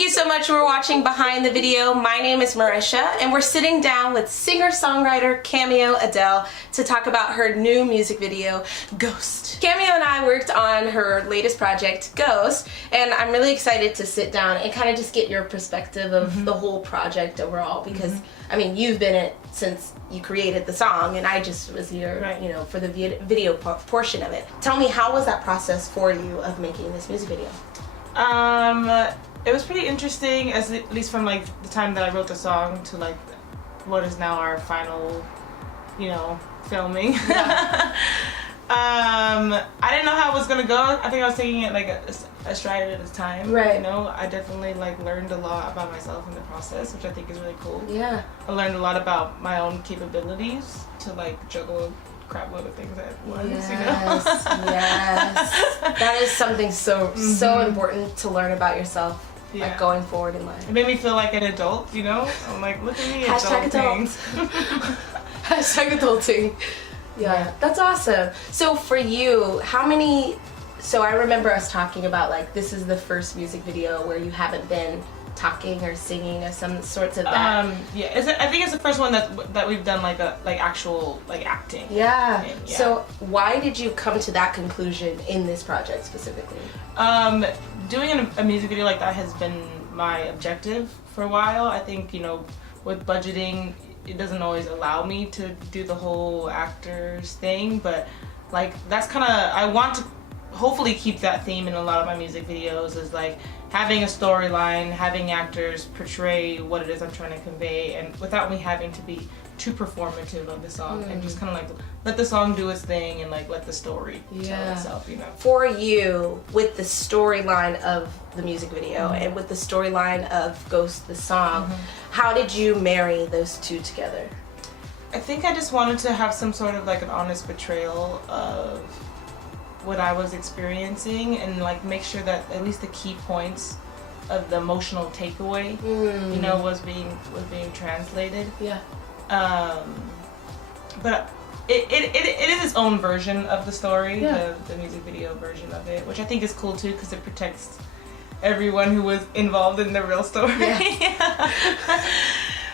Thank you so much for watching Behind the Video. My name is Risha, and we're sitting down with singer-songwriter Cameo Adele to talk about her new music video, Ghost. Cameo and I worked on her latest project, Ghost, and I'm really excited to sit down and kind of just get your perspective of the whole project overall, because I mean, you've been in it since you created the song, and I just was here, you know, for the video portion of it. Tell me, how was that process for you of making this music video? It was pretty interesting, at least from like the time that I wrote the song to like what is now our final, you know, filming. Yeah. I didn't know how it was gonna go. I think I was taking it like a stride at a time. Right. You know, I definitely like learned a lot about myself in the process, which I think is really cool. Yeah. I learned a lot about my own capabilities to like juggle a crap load of things at once. Yes. You know. Yes. That is something so important to learn about yourself. Yeah. Like going forward in life. It made me feel like an adult, you know? I'm like, look at me, adulting. Hashtag adulting. Yeah, that's awesome. So for you, how many, so I remember us talking about like, this is the first music video where you haven't been talking or singing or some sorts of that. Yeah, I think it's the first one that we've done like actual like acting. Yeah. Yeah. So why did you come to that conclusion in this project specifically? Doing a music video like that has been my objective for a while. I think, you know, with budgeting, it doesn't always allow me to do the whole actors thing, but like that's kind of, I want to hopefully keep that theme in a lot of my music videos, is like having a storyline, having actors portray what it is I'm trying to convey, and without me having to be too performative of the song, and just kind of like let the song do its thing and like let the story tell itself, you know. For you, with the storyline of the music video and with the storyline of Ghost the song, how did you marry those two together? I think I just wanted to have some sort of like an honest portrayal of what I was experiencing, and like make sure that at least the key points of the emotional takeaway, you know, was being translated. Yeah. But it is its own version of the story, the music video version of it, which I think is cool too, because it protects everyone who was involved in the real story. Yeah.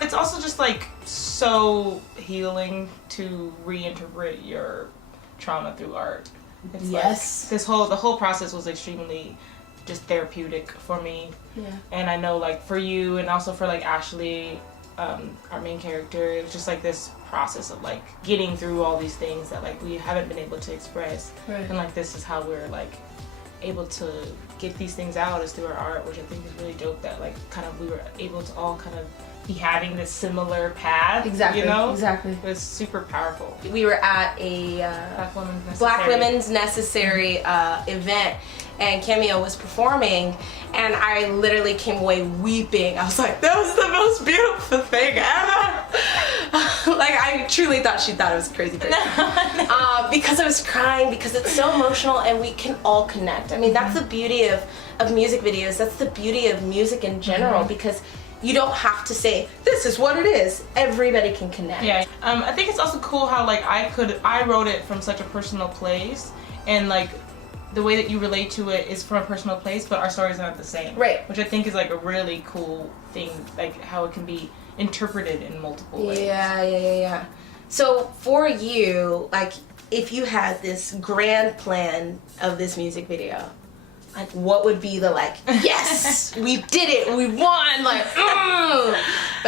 It's also just like so healing to reinterpret your trauma through art. It's like the whole process was extremely just therapeutic for me. Yeah. And I know like for you and also for like Ashley, our main character, it was just like this process of like getting through all these things that like we haven't been able to express, and like this is how we're like able to get these things out, is through our art, which I think is really dope, that like kind of we were able to all kind of be having this similar path. Exactly. You know? Exactly. It was super powerful. We were at a Black Women's Necessary event, and Cameo was performing, and I literally came away weeping. I was like, that was the most beautiful thing ever. Like, I truly thought she thought it was crazy. Because I was crying, because it's so emotional and we can all connect. I mean, that's the beauty of music videos. That's the beauty of music in general, because you don't have to say, this is what it is. Everybody can connect. Yeah. I think it's also cool how like I wrote it from such a personal place, and like the way that you relate to it is from a personal place, but our stories aren't the same. Right. Which I think is like a really cool thing, like how it can be interpreted in multiple ways. Yeah. So for you, like if you had this grand plan of this music video, like what would be the like, yes, we did it, we won, like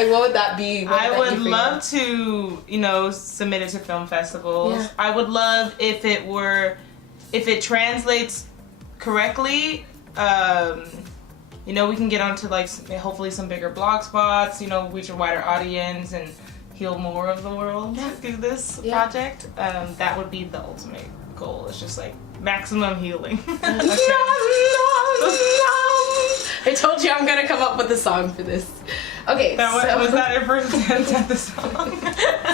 what would that be? I would love to, you know, submit it to film festivals. Yeah. I would love if it translates correctly, you know, we can get onto like hopefully some bigger blog spots, you know, reach a wider audience and heal more of the world through this project. That would be the ultimate goal. It's just like maximum healing. I told you I'm gonna come up with a song for this. Okay, was that your first attempt at the song?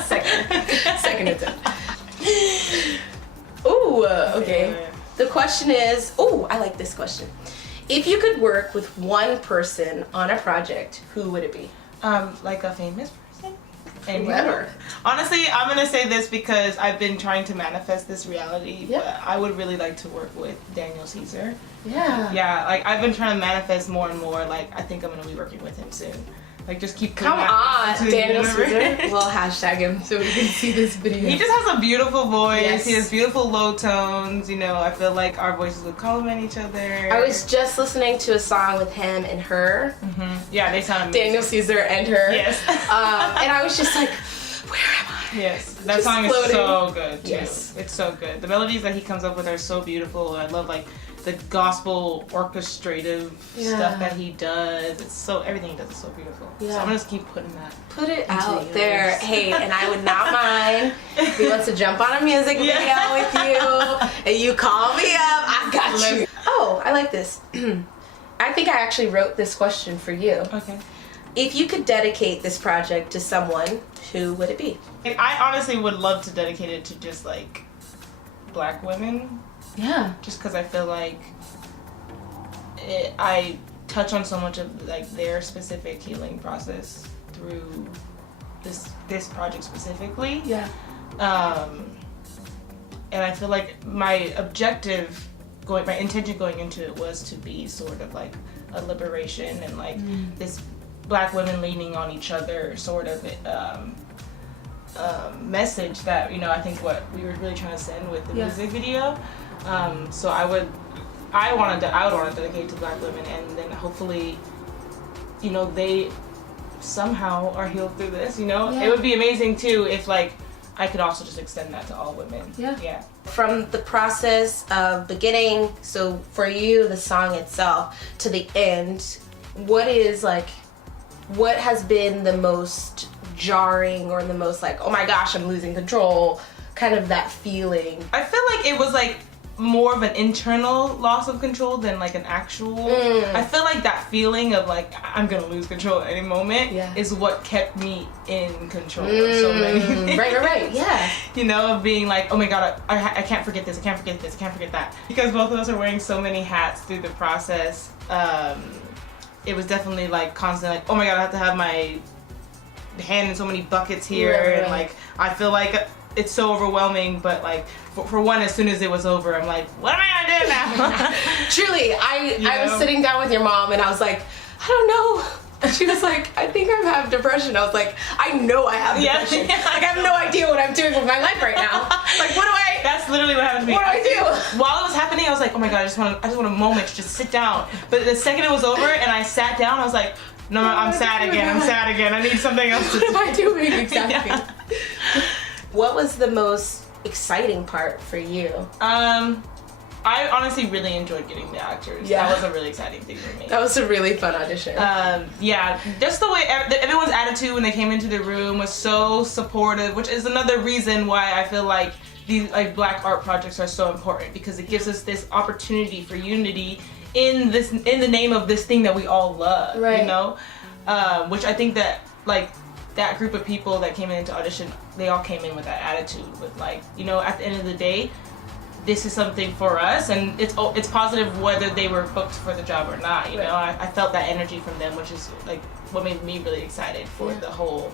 Second attempt. Ooh, okay. The question is, I like this question. If you could work with one person on a project, who would it be? Like a famous person? Whoever. Honestly, I'm gonna say this because I've been trying to manifest this reality. Yeah. But I would really like to work with Daniel Caesar. Yeah. Yeah, like I've been trying to manifest more and more. Like I think I'm gonna be working with him soon. Like just keep Come on, Daniel Caesar. We'll hashtag him so we can see this video. He just has a beautiful voice. Yes. He has beautiful low tones. You know, I feel like our voices would complement each other. I was just listening to a song with him and her. Mm-hmm. Yeah, they sound amazing. Daniel Caesar and her. Yes. And I was just like, where am I? Yes, that Just song floating. is so good too. Yes. It's so good. The melodies that he comes up with are so beautiful. I love like the gospel orchestrative stuff that he does. It's so, everything he does is so beautiful. Yeah. So I'm gonna just keep putting that. Put it into out the there. universe. Hey, and I would not mind if he wants to jump on a music video with you and you call me up. I got you. Oh, I like this. I think I actually wrote this question for you. Okay. If you could dedicate this project to someone, who would it be? Like, I honestly would love to dedicate it to just like Black women. Yeah. Just because I feel like I touch on so much of like their specific healing process through this project specifically. Yeah. And I feel like my objective, my intention going into it was to be sort of like a liberation and like this Black women leaning on each other sort of message that, you know, I think what we were really trying to send with the music video. So I would want to dedicate to Black women, and then hopefully, you know, they somehow are healed through this. You know, it would be amazing too if like I could also just extend that to all women. Yeah. From the process of beginning, so for you, the song itself, to the end, what has been the most jarring or the most like, oh my gosh, I'm losing control, kind of that feeling? I feel like it was like more of an internal loss of control than like an actual. I feel like that feeling of like I'm gonna lose control at any moment is what kept me in control of so many things. Right, yeah. You know, of being like, oh my god, I can't forget this, I can't forget this, I can't forget that. Because both of us are wearing so many hats through the process, it was definitely like constant like, oh my god, I have to have my hand in so many buckets here, and like I feel like it's so overwhelming, but like for one, as soon as it was over, I'm like, what am I gonna do now? Truly, I was sitting down with your mom and I was like, I don't know. And she was like, I think I have depression. I was like, I know I have depression. Like I have no idea what I'm doing with my life right now. Like what do I? That's literally what happened to me. What do I do? While it was happening, I was like, oh my god, I just want a moment to just sit down. But the second it was over and I sat down, I was like, no, I'm sad again. I need something else to do. What am I doing exactly? What was the most exciting part for you? I honestly really enjoyed getting the actors. That was a really exciting thing for me. That was a really fun audition. Just the way everyone's attitude when they came into the room was so supportive, which is another reason why I feel like these like Black art projects are so important, because it gives us this opportunity for unity in the name of this thing that we all love. Right. You know, which I think that like that group of people that came in to audition, they all came in with that attitude, with like, you know, at the end of the day, this is something for us, and it's positive whether they were booked for the job or not. You know, I felt that energy from them, which is like what made me really excited for the whole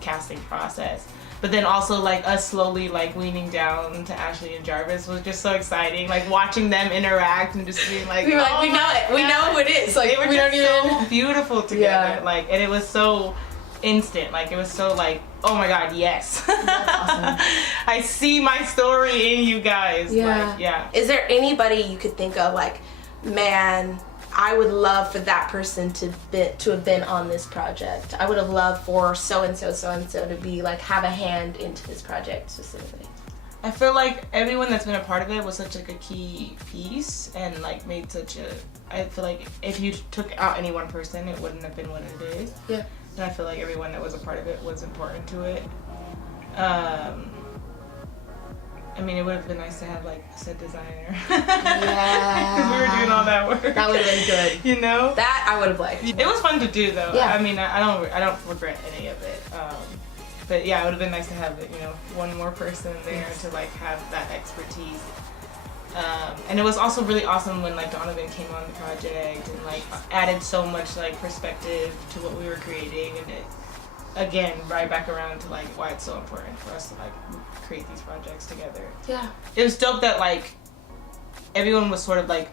casting process. But then also like us slowly like weaning down to Ashley and Jarvis was just so exciting. Like watching them interact and just being like, we were like, we know it. We know who it is. Like they were we just don't even so beautiful together. Like, and it was so instant. Like it was so like, oh my god, yes. That's awesome. I see my story in you guys. Yeah. Like, Is there anybody you could think of like, man, I would love for that person to have been on this project. I would have loved for so and so to be like have a hand into this project specifically. I feel like everyone that's been a part of it was such like a key piece, and like made such a. I feel like if you took out any one person, it wouldn't have been what it is. Yeah. And I feel like everyone that was a part of it was important to it. I mean, it would have been nice to have like a set designer. Yeah. Because we were doing all that work. That would have been good. You know? That I would have liked. It was fun to do though. Yeah. I mean, I don't regret any of it. But yeah, it would have been nice to have, you know, one more person there to like have that expertise. And it was also really awesome when like Donovan came on the project and like added so much like perspective to what we were creating, and again, right back around to like why it's so important for us to like create these projects together. Yeah. It was dope that like everyone was sort of like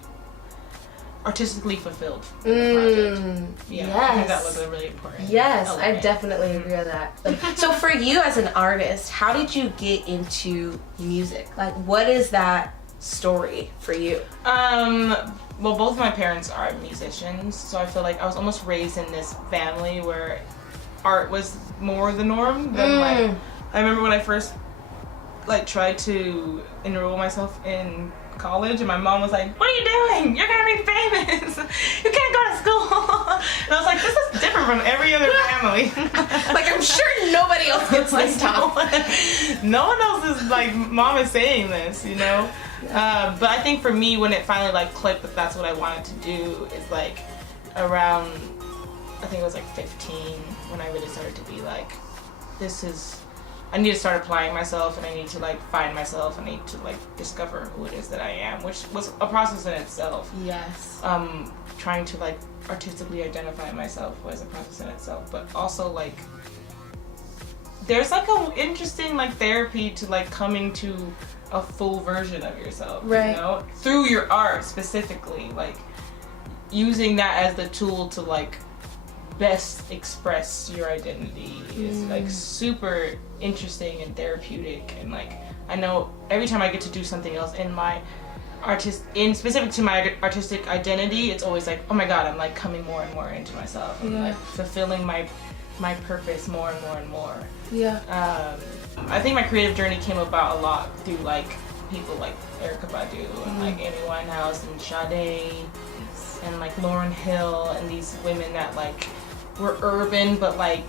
artistically fulfilled in the project. Yeah, yes. I think that was a really important element. I definitely agree on that. So for you as an artist, how did you get into music? Like, what is that story for you? Well, both my parents are musicians, so I feel like I was almost raised in this family where art was more the norm than like, I remember when I first like tried to enroll myself in college and my mom was like, what are you doing? You're gonna be famous. You can't go to school. And I was like, this is different from every other family. Like, I'm sure nobody else gets this talk. No one else is like, mom is saying this, you know? But I think for me, when it finally like clicked that that's what I wanted to do is like around, I think it was like 15 when I really started to be like, I need to start applying myself and I need to like find myself. I need to like discover who it is that I am, which was a process in itself. Yes. Trying to like artistically identify myself was a process in itself, but also like there's like an interesting like therapy to like coming to a full version of yourself, right? You know, through your art specifically, like using that as the tool to like best express your identity is like super interesting and therapeutic. And like I know every time I get to do something else in my specific to my artistic identity, it's always like, oh my god, I'm like coming more and more into myself. I'm like fulfilling my purpose more and more and more. I think my creative journey came about a lot through like people like Erykah Badu and like Amy Winehouse and Sade and like Lauryn Hill and these women that like were urban but like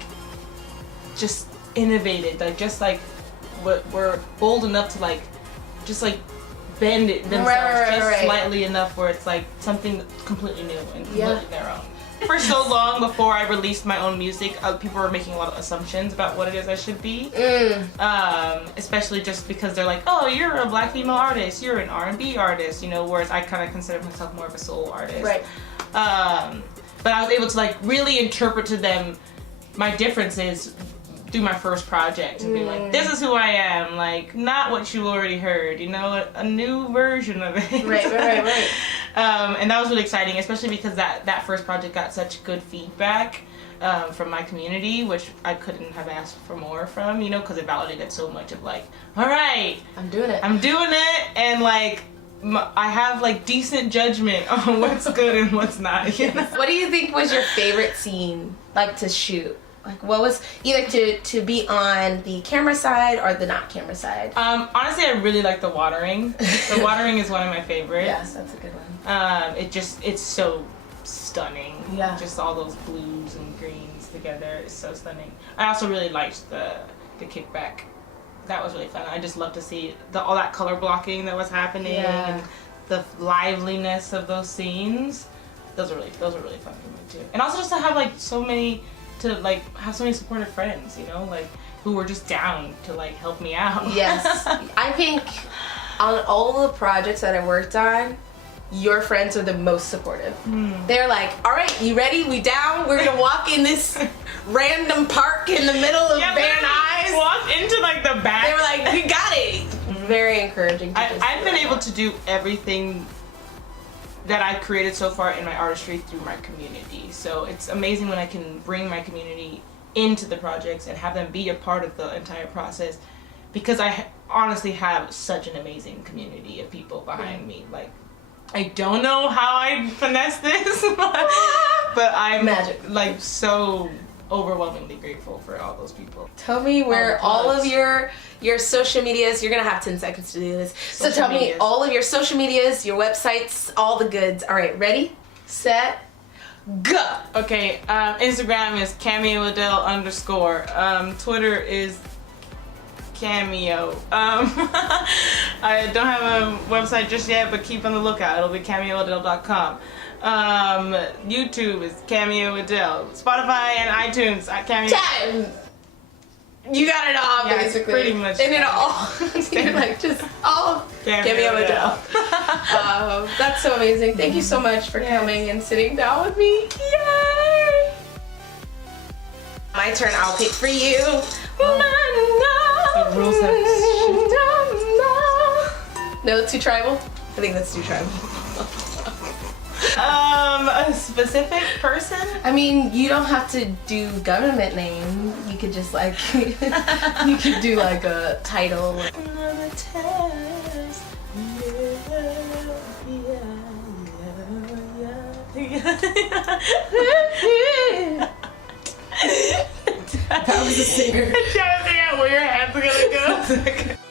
just innovated, like just like were bold enough to like just like bend it themselves slightly enough where it's like something completely new and completely their own. For so long before I released my own music, people were making a lot of assumptions about what it is I should be. Especially just because they're like, oh, you're a black female artist, you're an R&B artist, you know, whereas I kind of consider myself more of a soul artist. Right. But I was able to like really interpret to them my differences through my first project and be like, this is who I am, like not what you already heard, you know, a new version of it. Right. And that was really exciting, especially because that first project got such good feedback from my community, which I couldn't have asked for more from, you know, because it validated so much of like, all right, I'm doing it, and like I have like decent judgment on what's good and what's not. You know? What do you think was your favorite scene, like to shoot? Like, what was either to be on the camera side or the not camera side? Honestly, I really like the watering. The watering is one of my favorites. Yes, that's a good one. It's so stunning. Yeah. Just all those blues and greens together is so stunning. I also really liked the kickback. That was really fun. I just love to see all that color blocking that was happening and the liveliness of those scenes. Those are really fun for me too. And also just to have like so many supportive friends, you know, like who were just down to like help me out. Yes. I think on all the projects that I worked on, your friends are the most supportive. They're like, all right, you ready? We down? We're gonna walk in this random park in the middle of Van Nuys. Walk into like the back. They were like, we got it. Very encouraging. I've been able to do everything that I've created so far in my artistry through my community. So it's amazing when I can bring my community into the projects and have them be a part of the entire process, because I honestly have such an amazing community of people behind me. Like, I don't know how I finesse this, but I'm like so overwhelmingly grateful for all those people. Tell me where all of your social medias, you're gonna have 10 seconds to do this. So tell me all of your social medias, your websites, all the goods. All right, ready, set, go. Okay, Instagram is Cameo Adele _. Twitter is Cameo. I don't have a website just yet, but keep on the lookout. It'll be cameoadele.com. YouTube is Cameo Adele. Spotify and iTunes at Cameo. You got it all, basically. Pretty much. And it all, you're like just all Cameo Adele. That's so amazing. Thank you so much for coming and sitting down with me. Yay! My my turn, I'll pick for you. The rules have No, too tribal? I think that's too tribal. A specific person? I mean, you don't have to do government name. You could just like, you could do like a title. Another test. That was a singer. I'm trying to figure out where your hands are gonna go.